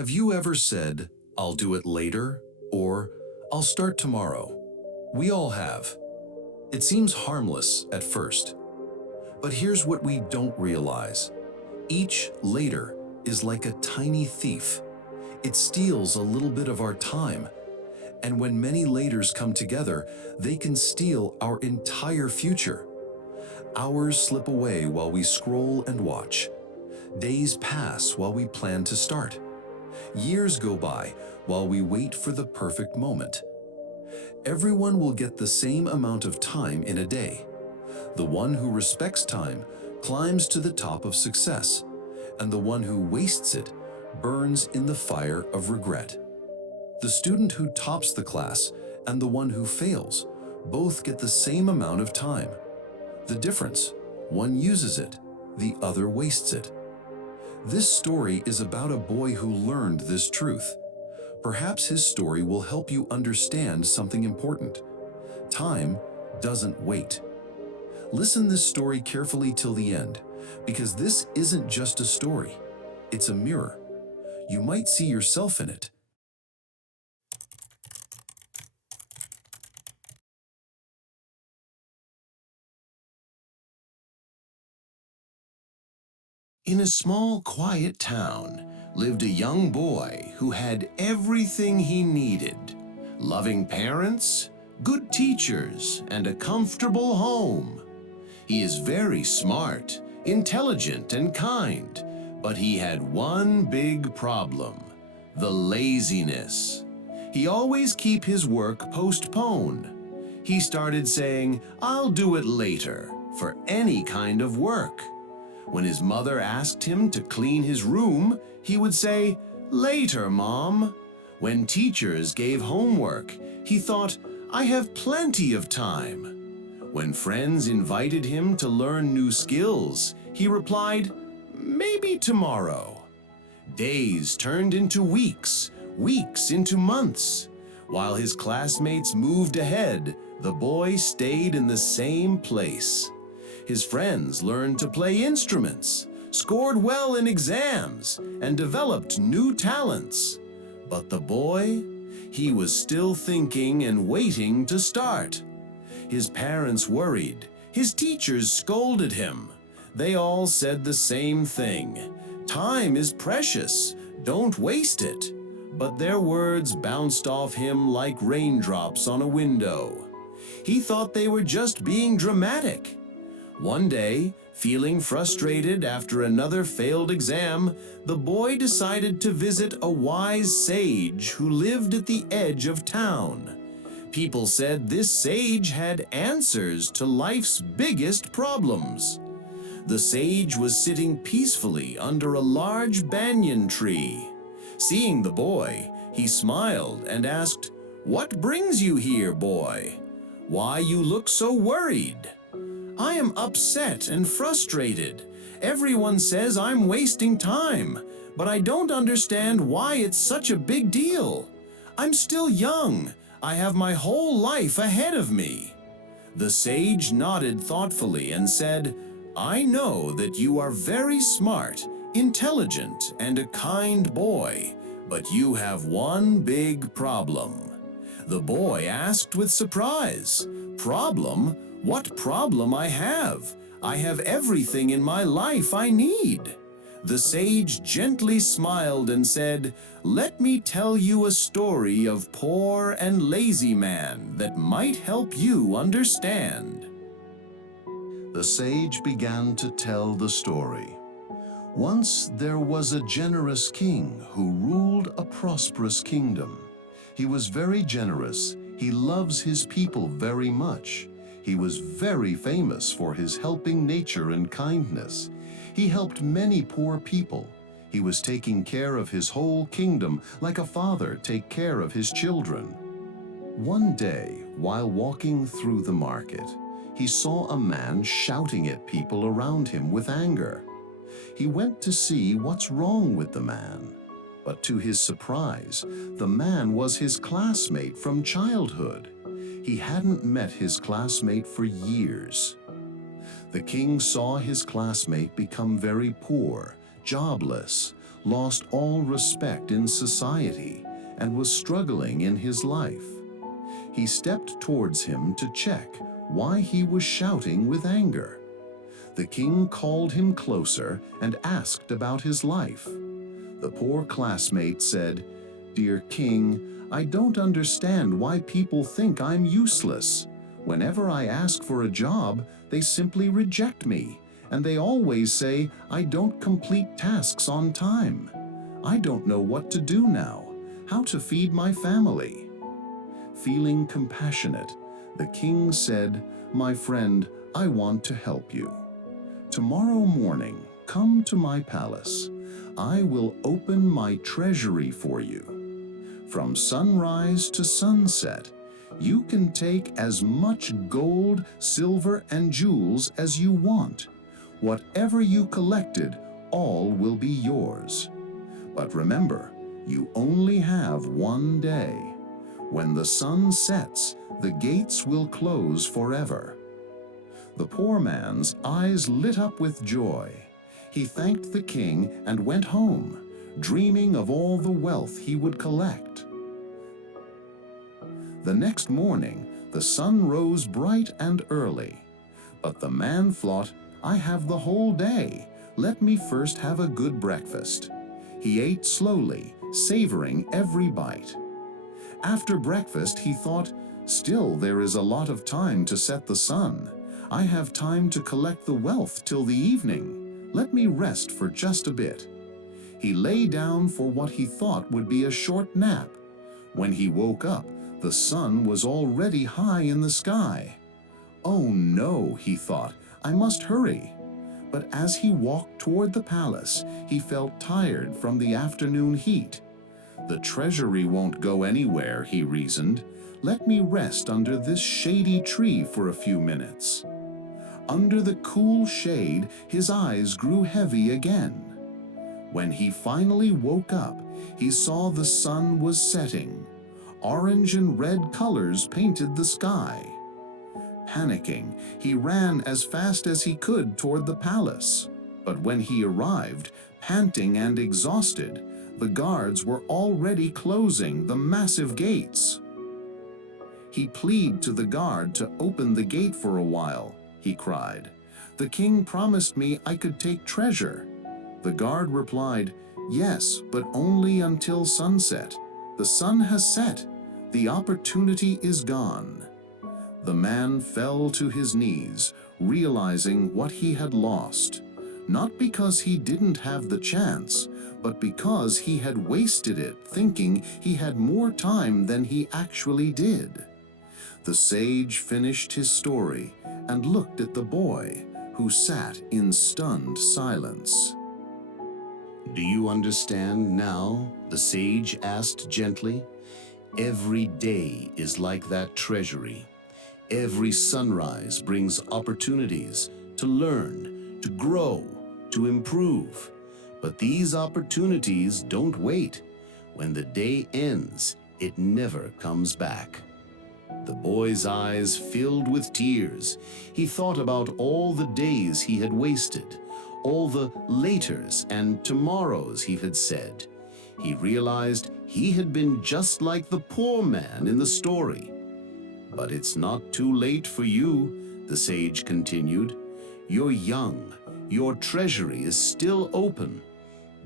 Have you ever said, "I'll do it later," or "I'll start tomorrow"? We all have. It seems harmless at first. But here's what we don't realize. Each later is like a tiny thief. It steals a little bit of our time. And when many laters come together, they can steal our entire future. Hours slip away while we scroll and watch. Days pass while we plan to start. Years go by while we wait for the perfect moment. Everyone will get the same amount of time in a day. The one who respects time climbs to the top of success, and the one who wastes it burns in the fire of regret. The student who tops the class and the one who fails both get the same amount of time. The difference, one uses it, the other wastes it. This story is about a boy who learned this truth. Perhaps his story will help you understand something important. Time doesn't wait. Listen this story carefully till the end, because this isn't just a story, it's a mirror. You might see yourself in it. In a small, quiet town lived a young boy who had everything he needed: loving parents, good teachers, and a comfortable home. He is very smart, intelligent, and kind, but he had one big problem: the laziness. He always kept his work postponed. He started saying, "I'll do it later," for any kind of work. When his mother asked him to clean his room, he would say, "Later, Mom." When teachers gave homework, he thought, "I have plenty of time." When friends invited him to learn new skills, he replied, "Maybe tomorrow." Days turned into weeks, weeks into months. While his classmates moved ahead, the boy stayed in the same place. His friends learned to play instruments, scored well in exams, and developed new talents. But the boy, he was still thinking and waiting to start. His parents worried. His teachers scolded him. They all said the same thing: "Time is precious, don't waste it." But their words bounced off him like raindrops on a window. He thought they were just being dramatic. One day, feeling frustrated after another failed exam, the boy decided to visit a wise sage who lived at the edge of town. People said this sage had answers to life's biggest problems. The sage was sitting peacefully under a large banyan tree. Seeing the boy, he smiled and asked, "What brings you here, boy? Why you look so worried?" "I am upset and frustrated. Everyone says I'm wasting time, but I don't understand why it's such a big deal. I'm still young. I have my whole life ahead of me." The sage nodded thoughtfully and said, "I know that you are very smart, intelligent, and a kind boy, but you have one big problem." The boy asked with surprise, "Problem? What problem I have? I have everything in my life I need." The sage gently smiled and said, "Let me tell you a story of poor and lazy man that might help you understand." The sage began to tell the story. Once there was a generous king who ruled a prosperous kingdom. He was very generous. He loves his people very much. He was very famous for his helping nature and kindness. He helped many poor people. He was taking care of his whole kingdom like a father takes care of his children. One day, while walking through the market, he saw a man shouting at people around him with anger. He went to see what's wrong with the man. But to his surprise, the man was his classmate from childhood. He hadn't met his classmate for years. The king saw his classmate become very poor, jobless, lost all respect in society and was struggling in his life. He stepped towards him to check why he was shouting with anger. The king called him closer and asked about his life. The poor classmate said, "Dear king, I don't understand why people think I'm useless. Whenever I ask for a job, they simply reject me, and they always say I don't complete tasks on time. I don't know what to do now, how to feed my family." Feeling compassionate, the king said, "My friend, I want to help you. Tomorrow morning, come to my palace. I will open my treasury for you. From sunrise to sunset, you can take as much gold, silver, and jewels as you want. Whatever you collected, all will be yours. But remember, you only have one day. When the sun sets, the gates will close forever." The poor man's eyes lit up with joy. He thanked the king and went home, dreaming of all the wealth he would collect. The next morning, the sun rose bright and early. But the man thought, "I have the whole day. Let me first have a good breakfast." He ate slowly, savoring every bite. After breakfast, he thought, "Still there is a lot of time to set the sun. I have time to collect the wealth till the evening. Let me rest for just a bit." He lay down for what he thought would be a short nap. When he woke up, the sun was already high in the sky. "Oh no," he thought, "I must hurry." But as he walked toward the palace, he felt tired from the afternoon heat. "The treasury won't go anywhere," he reasoned. "Let me rest under this shady tree for a few minutes." Under the cool shade, his eyes grew heavy again. When he finally woke up, he saw the sun was setting. Orange and red colors painted the sky. Panicking, he ran as fast as he could toward the palace. But when he arrived, panting and exhausted, the guards were already closing the massive gates. He pleaded to the guard to open the gate for a while. He cried, "The king promised me I could take treasure." The guard replied, "Yes, but only until sunset. The sun has set. The opportunity is gone." The man fell to his knees, realizing what he had lost, not because he didn't have the chance, but because he had wasted it thinking he had more time than he actually did. The sage finished his story and looked at the boy, who sat in stunned silence. "Do you understand now?" the sage asked gently. "Every day is like that treasury. Every sunrise brings opportunities to learn, to grow, to improve. But these opportunities don't wait. When the day ends, it never comes back." The boy's eyes filled with tears. He thought about all the days he had wasted, all the laters and tomorrows he had said. He realized he had been just like the poor man in the story. "But it's not too late for you," the sage continued. "You're young. Your treasury is still open.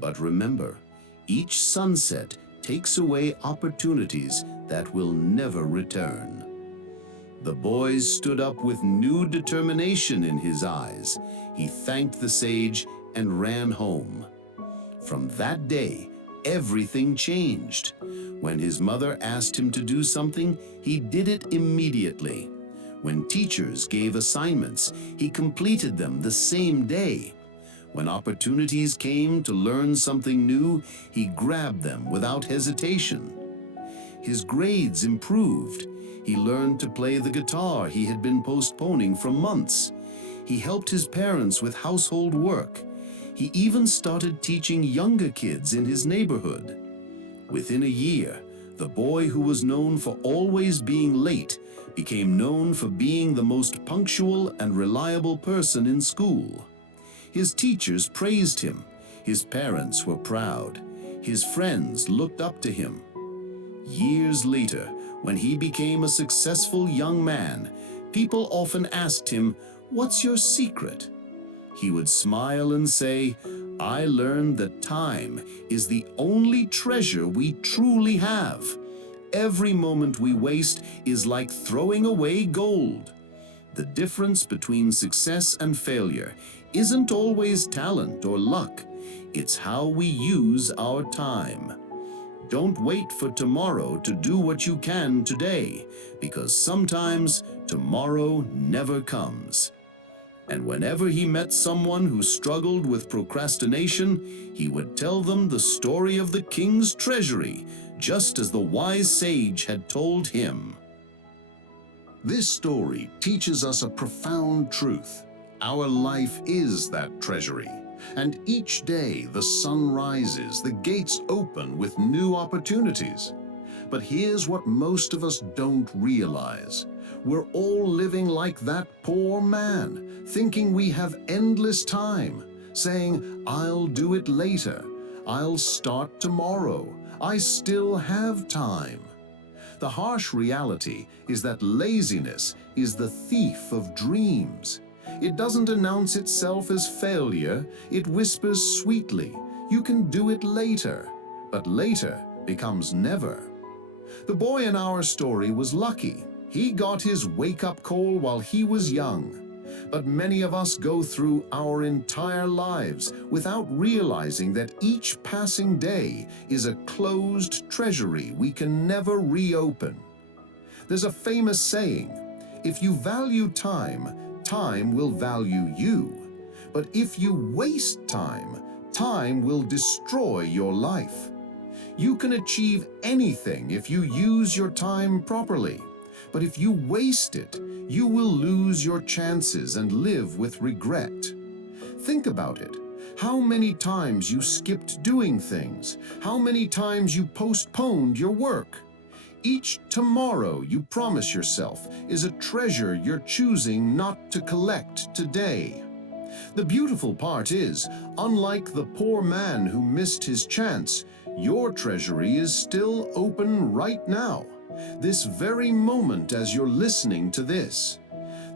But remember, each sunset takes away opportunities that will never return." The boy stood up with new determination in his eyes. He thanked the sage and ran home. From that day, everything changed. When his mother asked him to do something, he did it immediately. When teachers gave assignments, he completed them the same day. When opportunities came to learn something new, he grabbed them without hesitation. His grades improved. He learned to play the guitar he had been postponing for months. He helped his parents with household work. He even started teaching younger kids in his neighborhood. Within a year, the boy who was known for always being late became known for being the most punctual and reliable person in school. His teachers praised him. His parents were proud. His friends looked up to him. Years later, when he became a successful young man, people often asked him, "What's your secret?" He would smile and say, "I learned that time is the only treasure we truly have. Every moment we waste is like throwing away gold." The difference between success and failure isn't always talent or luck. It's how we use our time. Don't wait for tomorrow to do what you can today, because sometimes tomorrow never comes. And whenever he met someone who struggled with procrastination, he would tell them the story of the king's treasury, just as the wise sage had told him. This story teaches us a profound truth. Our life is that treasury, and each day the sun rises, the gates open with new opportunities. But here's what most of us don't realize. We're all living like that poor man, thinking we have endless time, saying, "I'll do it later, I'll start tomorrow, I still have time." The harsh reality is that laziness is the thief of dreams. It doesn't announce itself as failure, it whispers sweetly, "You can do it later," but later becomes never. The boy in our story was lucky. He got his wake-up call while he was young. But many of us go through our entire lives without realizing that each passing day is a closed treasury we can never reopen. There's a famous saying, "If you value time, time will value you. But if you waste time, time will destroy your life." You can achieve anything if you use your time properly. But if you waste it, you will lose your chances and live with regret. Think about it. How many times you skipped doing things? How many times you postponed your work? Each tomorrow you promise yourself is a treasure you're choosing not to collect today. The beautiful part is, unlike the poor man who missed his chance, your treasury is still open right now. This very moment as you're listening to this.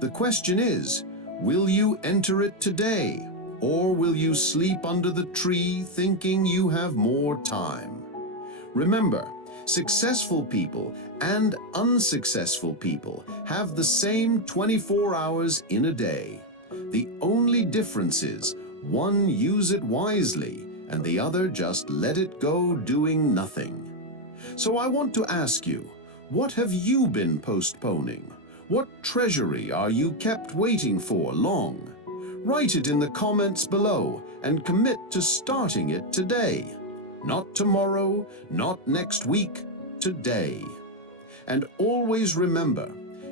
The question is, will you enter it today, or will you sleep under the tree thinking you have more time? Remember, successful people and unsuccessful people have the same 24 hours in a day. The only difference is, one use it wisely, and the other just let it go doing nothing. So I want to ask you, what have you been postponing? What treasury are you kept waiting for long? Write it in the comments below and commit to starting it today. Not tomorrow, not next week, today. And always remember,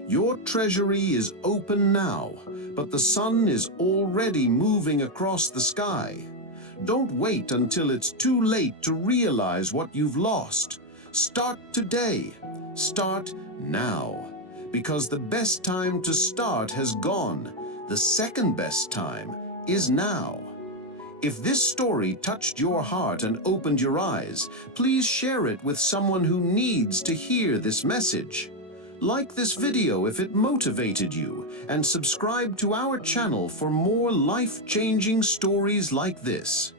your treasury is open now, but the sun is already moving across the sky. Don't wait until it's too late to realize what you've lost. Start today. Start now. Because the best time to start has gone. The second best time is now. If this story touched your heart and opened your eyes, please share it with someone who needs to hear this message. Like this video if it motivated you, and subscribe to our channel for more life-changing stories like this.